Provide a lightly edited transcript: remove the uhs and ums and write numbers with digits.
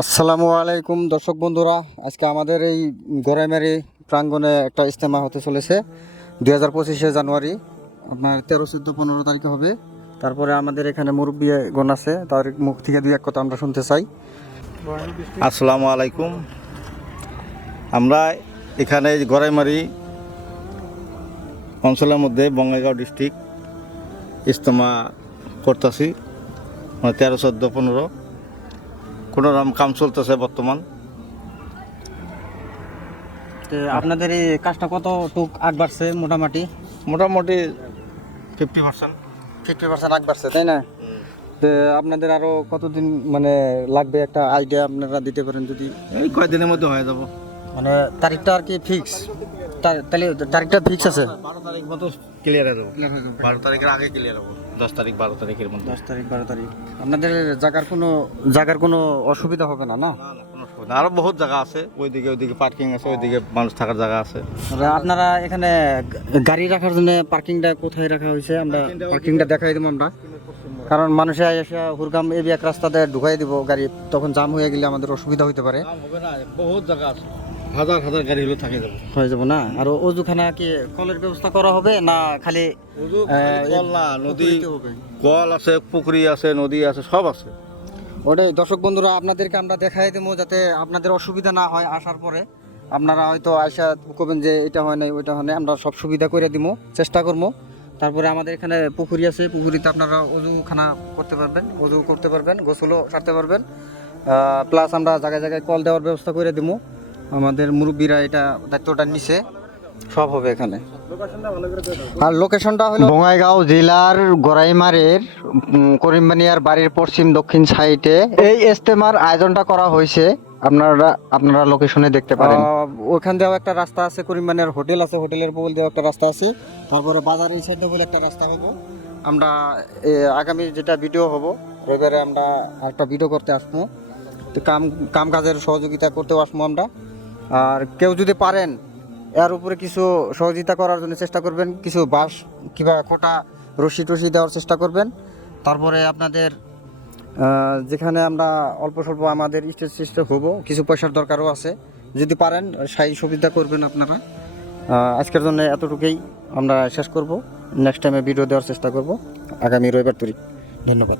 আসসালামু আলাইকুম দর্শক বন্ধুরা, আজকে আমাদের এই গড়াইমারি প্রাঙ্গণে একটা ইজতেমা হতে চলেছে 2025 জানুয়ারি, আপনার 13, 14, 15 তারিখে হবে। তারপরে আমাদের এখানে মুরব্বীগণ আছে, তার মুখ থেকে দুই এক কথা আমরা শুনতে চাই। আসসালামু আলাইকুম। আমরা এখানে গড়াইমারি অঞ্চলের মধ্যে বঙ্গাইগাঁও ডিস্ট্রিক্ট ইজতেমা করতেছি, 13, 14, 15 কোনো রকম কাম চলতেছে বর্তমান। আপনাদের এই কাজটা কতটুক আগ বাড়ছে? মোটামুটি 50%। 50% আগ বাড়ছে, তাই না? তো আপনাদের আরো কতদিন মানে লাগবে একটা আইডিয়া আপনারা দিতে পারেন যদি? এই কয়েকদিনের মধ্যে হয়ে যাব। মানে তারিখটা আর কি ফিক্স? তাহলে তারিখটা ফিক্স আছে? 12 তারিখ মতো ক্লিয়ার হয়ে যাবো। 12 তারিখের আগে ক্লিয়ার হবো, 10 তারিখ 12 তারিখের মধ্যে। 10 তারিখ 12 তারিখ। আপনাদের জায়গার কোনো অসুবিধা হবে না? না, কোনো অসুবিধা, আরো বহুত জায়গা আছে, ওইদিকে পার্কিং আছে, ওইদিকে মানুষ থাকার জায়গা আছে। আপনারা এখানে গাড়ি রাখার জন্য পার্কিংটা কোথায় রাখা হয়েছে? আমরা পার্কিংটা দেখাই দেবো আমরা, কারণ মানুষে এসে হুরগাম এই এক রাস্তাতে ঢুকাই দিব গাড়ি, তখন জাম হয়ে গেলে আমাদের অসুবিধা হতে পারে। হবে না, বহুত জায়গা আছে, হাজার হাজার গাড়ি হলো থাকে যাবো, হয়ে যাবো না? আর অজুখানা কি কলের ব্যবস্থা করা হবে না খালি কল না, নদী হবে? কল আছে, পুকুরি আছে, নদী আছে, সব আছে। ওটাই দর্শক বন্ধুরা, আপনাদেরকে আমরা দেখাই দেবো যাতে আপনাদের অসুবিধা না হয়। আসার পরে আপনারা হয়তো আয়সা করবেন যে এটা হয় নাই ওইটা হয় নাই, আমরা সব সুবিধা করে দিব, চেষ্টা করবো। তারপরে আমাদের এখানে পুকুরি আছে, পুকুরিতে আপনারা অজুখানা করতে পারবেন, অজু করতে পারবেন, গোসলও সারতে পারবেন। প্লাস আমরা জায়গায় জায়গায় কল দেওয়ার ব্যবস্থা করে দেবো। আমাদের মুরব্বীরা এটা দায়িত্বটা নিছে, সব হবে এখানে। আর লোকেশনটা হলো বঙ্গাইগাঁও জেলার গড়াইমারির করিমবানিয়ার বাড়ির পশ্চিম দক্ষিণ সাইডে এই ইজতেমার আয়োজনটা করা হয়েছে। আপনারা লোকেশনে দেখতে পারেন। ওখান দিয়েও একটা রাস্তা আছে, করিমবানিয়ার হোটেল আছে, হোটেলের বগল দিয়েও একটা রাস্তা আছে, তারপরে বাজারের সাইডে বলে একটা রাস্তা হবো। আমরা আগামী যেটা ভিডিও হবো রবিবারে আমরা একটা ভিডিও করতে আসবো, তো কাম কাজের সহযোগিতা করতেও আসবো আমরা। আর কেউ যদি পারেন এর উপরে কিছু সহযোগিতা করার জন্য চেষ্টা করবেন, কিছু বাঁশ কিংবা খোটা রশি টসি দেওয়ার চেষ্টা করবেন। তারপরে আপনাদের যেখানে আমরা অল্প স্বল্প আমাদের স্টেজ সিস্টেম হবো, কিছু পয়সার দরকারও আছে, যদি পারেন সেই সুবিধা করবেন আপনারা। আজকের জন্য এতটুকুই আমরা শেষ করব, নেক্সট টাইমে ভিডিও দেওয়ার চেষ্টা করব আগামী রবিবার তারিখ। ধন্যবাদ।